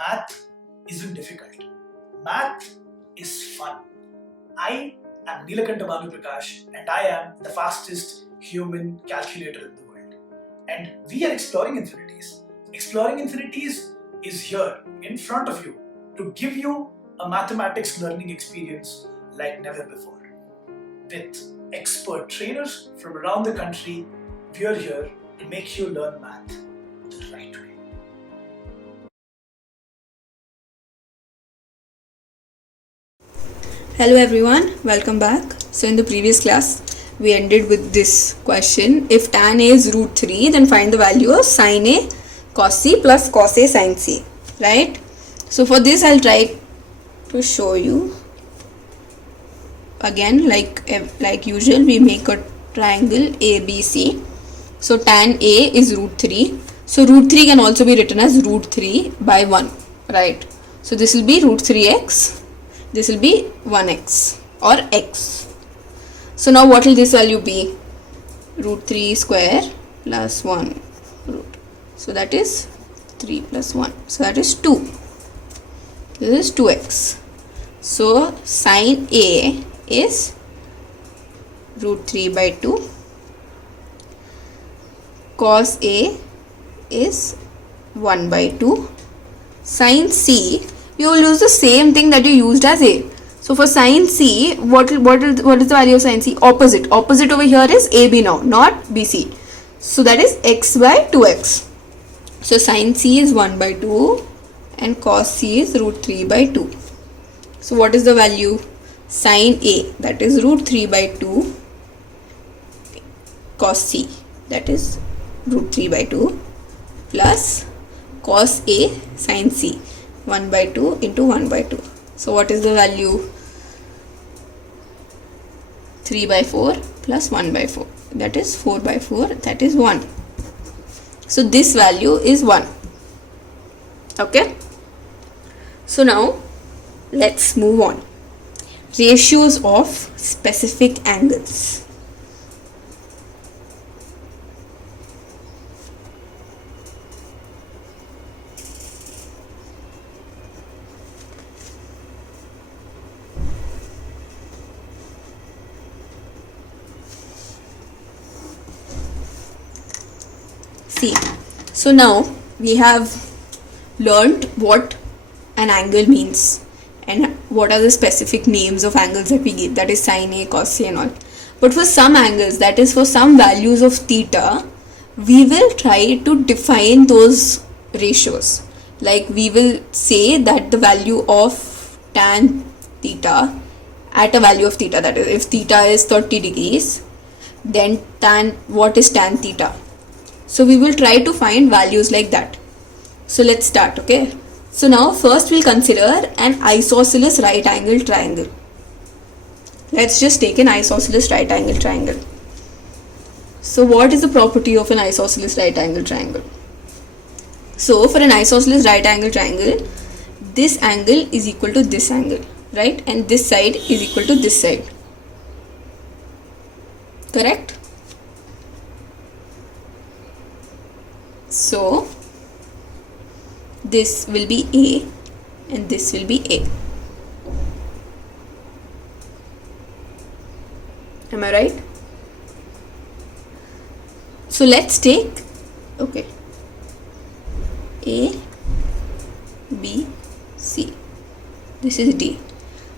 Math isn't difficult. Math is fun. I am Neelakanta Banu Prakash and I am the fastest human calculator in the world. And we are exploring infinities. Exploring infinities is here in front of you to give you a mathematics learning experience like never before. With expert trainers from around the country, we are here to make you learn math the right way. Hello everyone, welcome back. So in the previous class, we ended with this question. If tan A is root 3, then find the value of sin A cos C plus cos A sin C, right? So for this, I'll try to show you. Again, like usual, we make a triangle ABC. So tan A is root 3. So root 3 can also be written as root 3 by 1, right? So this will be root 3x. This will be 1x or x. So now what will this value be? Root 3 square plus 1 root. So that is 3 plus 1. So that is 2. This is 2x. So sin A is root 3 by 2. Cos A is 1 by 2. Sin C, you will use the same thing that you used as A. So for sin C, what is the value of sin C? Opposite. Opposite over here is AB now, not BC. So that is x by 2x. So sin C is 1 by 2 and cos C is root 3 by 2. So what is the value? Sin A, that is root 3 by 2, cos C, that is root 3 by 2, plus cos A sin C, 1 by 2 into 1 by 2. So what is the value? 3 by 4 plus 1 by 4, that is 4 by 4, that is 1. So this value is 1. Okay. So now let's move on. Ratios of specific angles. See, so now we have learned what an angle means and what are the specific names of angles that we give, that is sin A, cos A and all. But for some angles, that is for some values of theta, we will try to define those ratios. Like we will say that the value of tan theta at a value of theta, that is if theta is 30 degrees, then what is tan theta? So we will try to find values like that. So let's start, okay? So now first we'll consider an isosceles right angle triangle. Let's just take an isosceles right angle triangle. So what is the property of an isosceles right angle triangle? So for an isosceles right angle triangle, this angle is equal to this angle, right? And this side is equal to this side. Correct? So this will be A and this will be A. Am I right? So let's take, okay, A, B, C. This is D.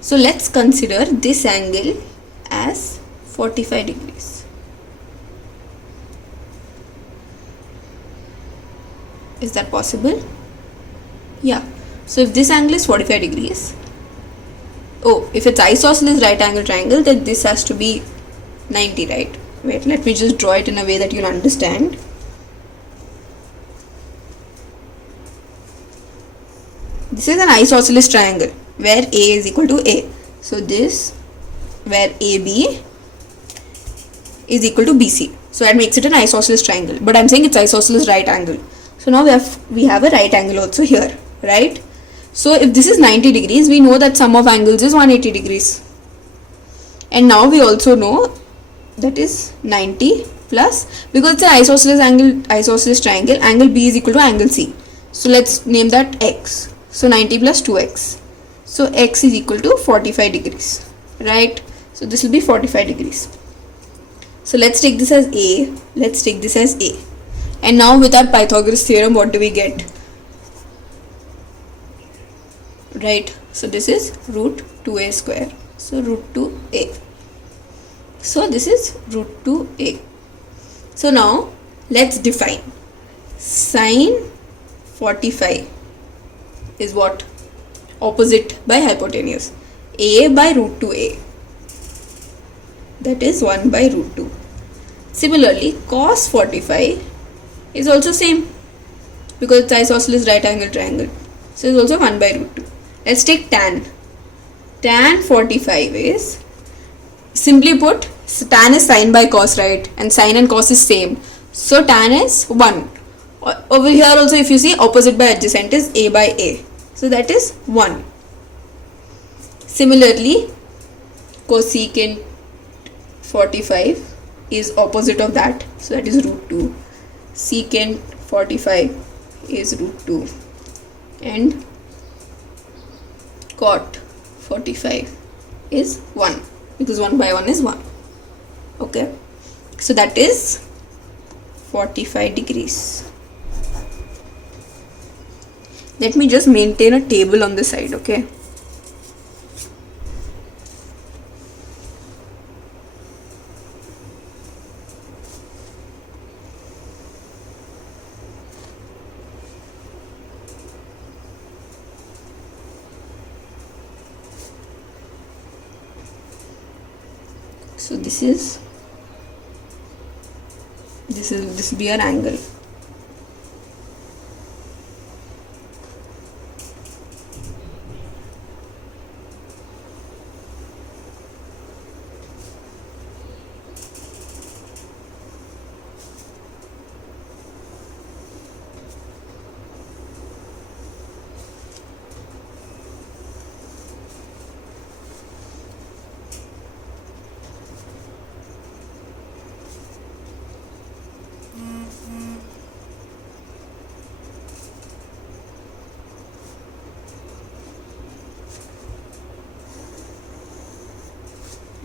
So let's consider this angle as 45 degrees. Is that possible? Yeah. So if this angle is 45 degrees, if it's isosceles right angle triangle, then this has to be 90, right? Wait, let me just draw it in a way that you'll understand. This is an isosceles triangle where A is equal to A. So this, where AB is equal to BC. So that makes it an isosceles triangle. But I'm saying it's isosceles right angle. So now we have a right angle also here, right? So if this is 90 degrees, we know that sum of angles is 180 degrees. And now we also know that is 90 plus, because it's an isosceles triangle, angle B is equal to angle C. So let's name that X. So 90 plus 2x. So x is equal to 45 degrees, right? So this will be 45 degrees. So let's take this as A. Let's take this as A. And now with our Pythagoras theorem, what do we get? Right? So this is root 2a square. So root 2a. So this is root 2a. So now let's define. Sine 45 is what? Opposite by hypotenuse. A by root 2a. That is 1 by root 2. Similarly, cos 45 is also same because it's isosceles right angle triangle. So it's also 1 by root 2. Let's take tan. Tan 45 is, simply put, tan is sine by cos, right? And sine and cos is same. So tan is 1. Over here also, if you see, opposite by adjacent is a by a. So that is 1. Similarly, cosecant 45 is opposite of that. So that is root 2. Secant 45 is root 2. And cot 45 is 1. Because 1 by 1 is 1. Okay. So that is 45 degrees. Let me just maintain a table on the side, okay? So this will be our angle.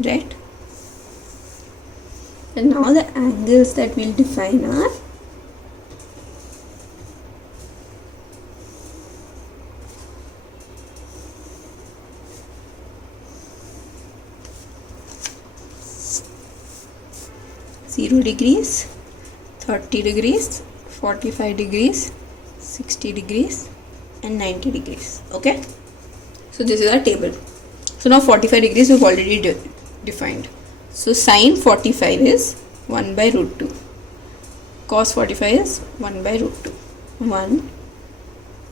Right? And now the angles that we'll define are (0 degrees, 30 degrees, 45 degrees, 60 degrees, and 90 degrees. Okay? So this is our table. So now 45 degrees we've already defined. So sine 45 is 1 by root 2. Cos 45 is 1 by root 2. 1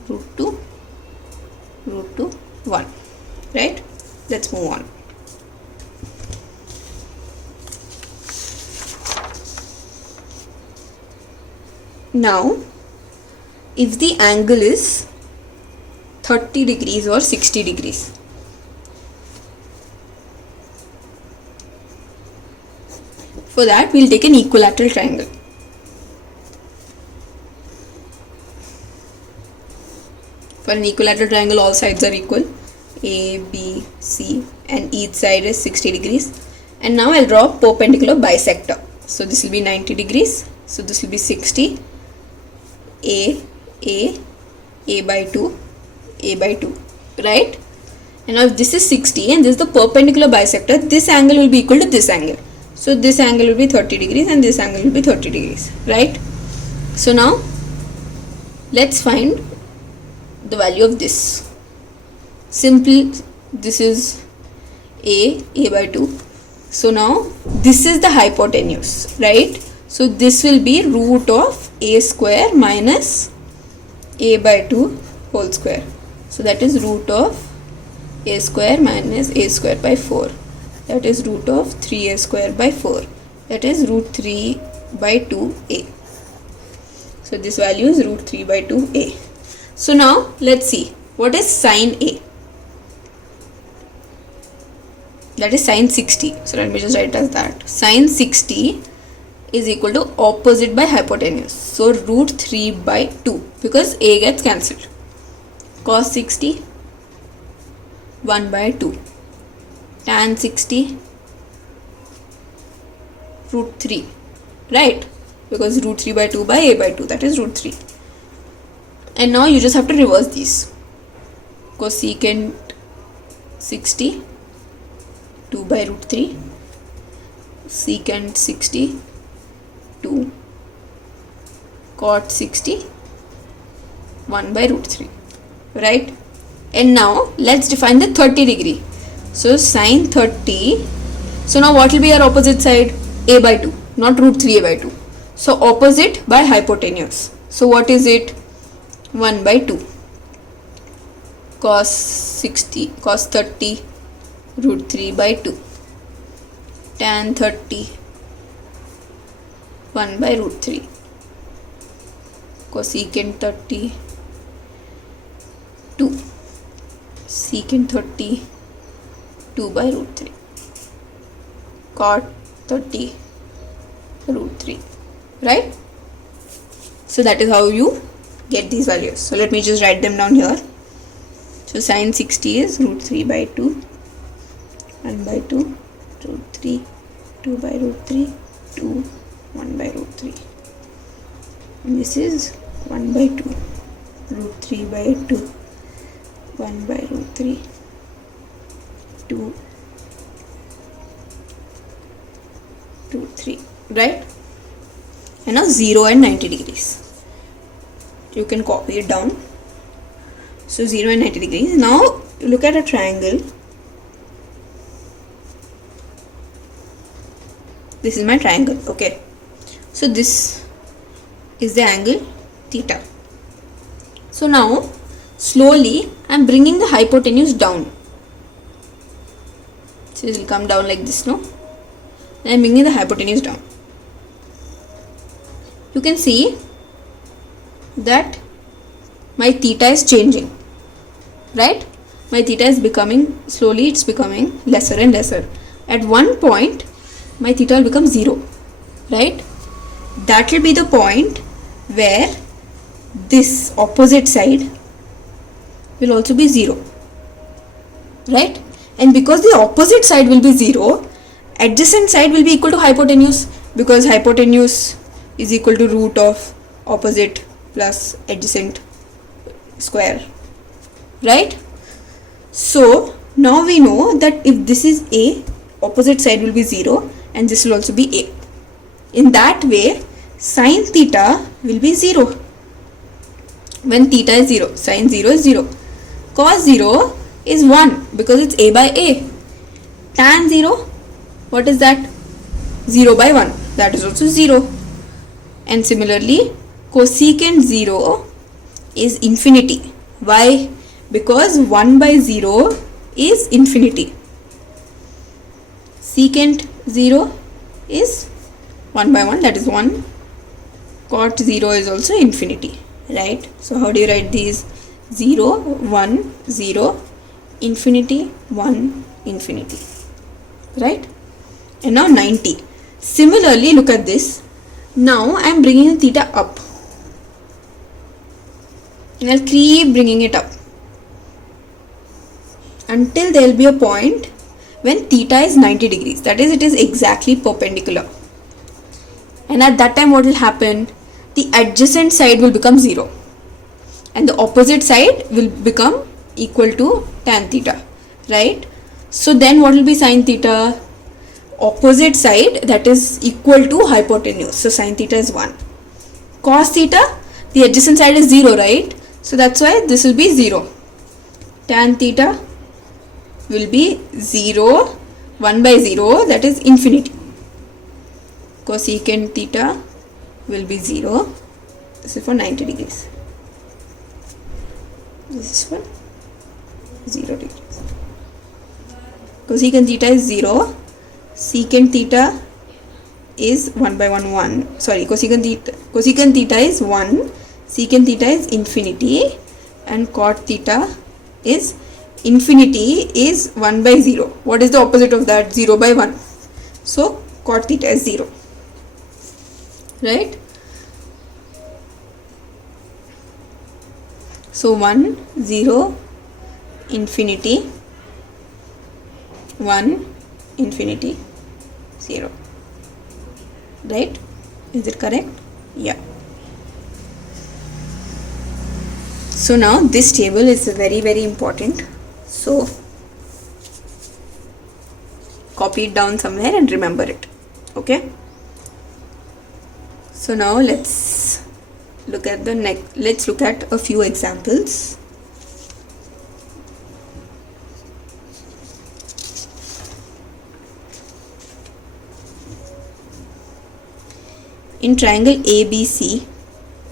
root 2 root 2 1. Right? Let's move on. Now, if the angle is 30 degrees or 60 degrees, for that we'll take an equilateral triangle. For an equilateral triangle, all sides are equal, A, B, C, and each side is 60 degrees. And now I'll draw a perpendicular bisector. So this will be 90 degrees. So this will be 60. A by 2, A by 2, right? And now if this is 60 and this is the perpendicular bisector, this angle will be equal to this angle. So this angle will be 30 degrees and this angle will be 30 degrees, right? So now let's find the value of this. Simple, this is A by 2. So now this is the hypotenuse, right? So this will be root of A square minus A by 2 whole square. So that is root of A square minus A square by 4. That is root of 3A square by 4. That is root 3 by 2A. So this value is root 3 by 2A. So now let's see, what is sine A? That is sine 60. So let me just write as that. Sine 60 is equal to opposite by hypotenuse. So root 3 by 2, because A gets cancelled. cos 60 1 by 2, tan 60 root 3, right? Because root 3 by 2 by a by 2, that is root 3. And now you just have to reverse these. Cosecant 60 2 by root 3, secant 60 2, cot 60 1 by root 3, right? And now let's define the 30 degree. So sine 30, so now what will be our opposite side? A by 2, not root 3 a by 2. So opposite by hypotenuse. So what is it? 1 by 2. Cos 30 root 3 by 2. Tan 30 1 by root 3. Cosecant 30 2. Secant 30 2 by root 3. Cot 30 root 3, right? So that is how you get these values. So let me just write them down here. So sine 60 is root 3 by 2, 1 by 2, root 3, 2 by root 3, 2, 1 by root 3. And this is 1 by 2, root 3 by 2, 1 by root 3, 2, 2, 3, right? And now 0 and 90 degrees. You can copy it down. So 0 and 90 degrees. Now look at a triangle. This is my triangle, okay? So this is the angle theta. So now slowly I am bringing the hypotenuse down. So it will come down like this, no? And I am bringing the hypotenuse down. You can see that my theta is changing, right? My theta is becoming, slowly it's becoming lesser and lesser. At one point my theta will become 0, right? That will be the point where this opposite side will also be 0, right? And because the opposite side will be 0, adjacent side will be equal to hypotenuse, because hypotenuse is equal to root of opposite plus adjacent square, right? So now we know that if this is A, opposite side will be 0 and this will also be A. In that way, sine theta will be 0. When theta is 0, sine 0 is 0. Cos 0 is 1 because it's A by A. Tan 0, what is that? 0 by 1, that is also 0. And similarly, cosecant 0 is infinity. Why? Because 1 by 0 is infinity. Secant 0 is 1 by 1, that is 1. Cot 0 is also infinity, right? So how do you write these? 0, 1, 0, infinity, 1, infinity, right? And now 90. Similarly, look at this. Now I am bringing the theta up and I'll keep bringing it up until there will be a point when theta is 90 degrees, that is, it is exactly perpendicular. And at that time what will happen? The adjacent side will become 0 and the opposite side will become equal to tan theta, right? So then what will be sine theta? Opposite side, that is equal to hypotenuse, so sine theta is 1. Cos theta, the adjacent side is 0, right? So that's why this will be 0. Tan theta will be 0, 1 by 0, that is infinity. Cosecant theta will be 0. This is for 90 degrees. This is for 0 degrees. Cosecant theta is 0. Secant theta is 1 by 1, 1. Sorry, cosecant theta is 1. Secant theta is infinity. And cot theta is infinity is 1 by 0. What is the opposite of that? 0 by 1. So cot theta is 0. Right? So 1, 0, infinity, 1, infinity, 0. Right? Is it correct? Yeah. So now this table is very, very important. So copy it down somewhere and remember it. Okay? So now let's look at let's look at a few examples. In triangle ABC,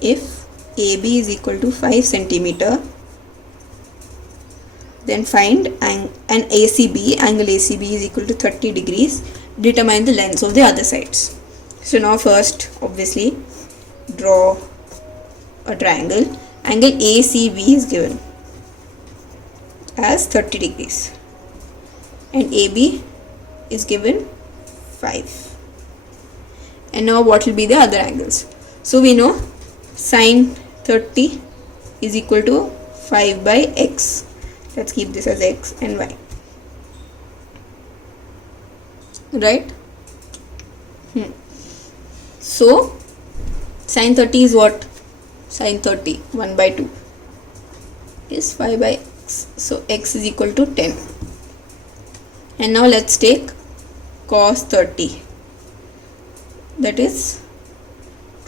if AB is equal to 5 centimeter, then find an ACB, angle ACB is equal to 30 degrees, determine the lengths of the other sides. So now first, obviously, draw a triangle. Angle ACB is given as 30 degrees and AB is given 5. And now what will be the other angles? So we know sine 30 is equal to 5 by x. Let's keep this as x and y. Right? So sine 30 is what? Sine 30, 1 by 2 is 5 by x. So x is equal to 10. And now let's take cos 30. That is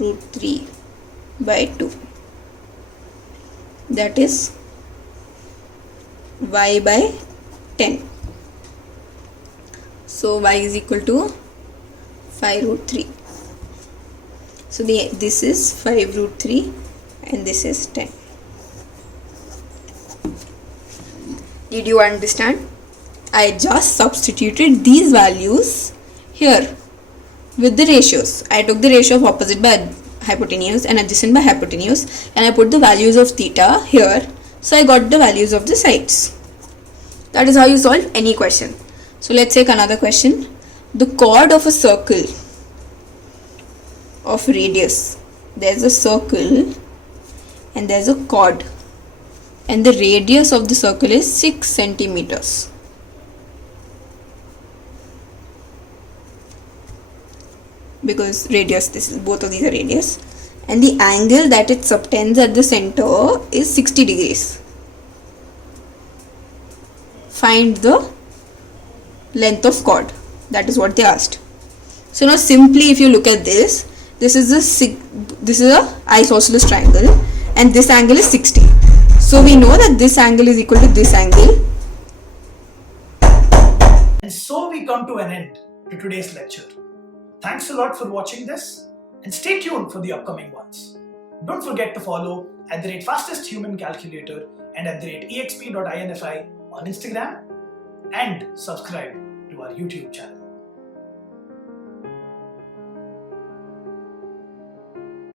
root 3 by 2. That is y by 10. So y is equal to 5 root 3. So this is 5 root 3 and this is 10. Did you understand? I just substituted these values here with the ratios. I took the ratio of opposite by hypotenuse and adjacent by hypotenuse and I put the values of theta here. So I got the values of the sides. That is how you solve any question. So let's take another question. The chord of a circle of radius. There's a circle and there's a chord. And the radius of the circle is 6 centimeters. Because radius, both of these are radius, and the angle that it subtends at the center is 60 degrees. Find the length of chord. That is what they asked. So now simply if you look at this is a isosceles triangle and this angle is 60. So we know that this angle is equal to this angle. And so we come to an end to today's lecture. Thanks a lot for watching this and stay tuned for the upcoming ones. Don't forget to follow @fastesthumancalculator and @exp.infi on Instagram and subscribe to our YouTube channel.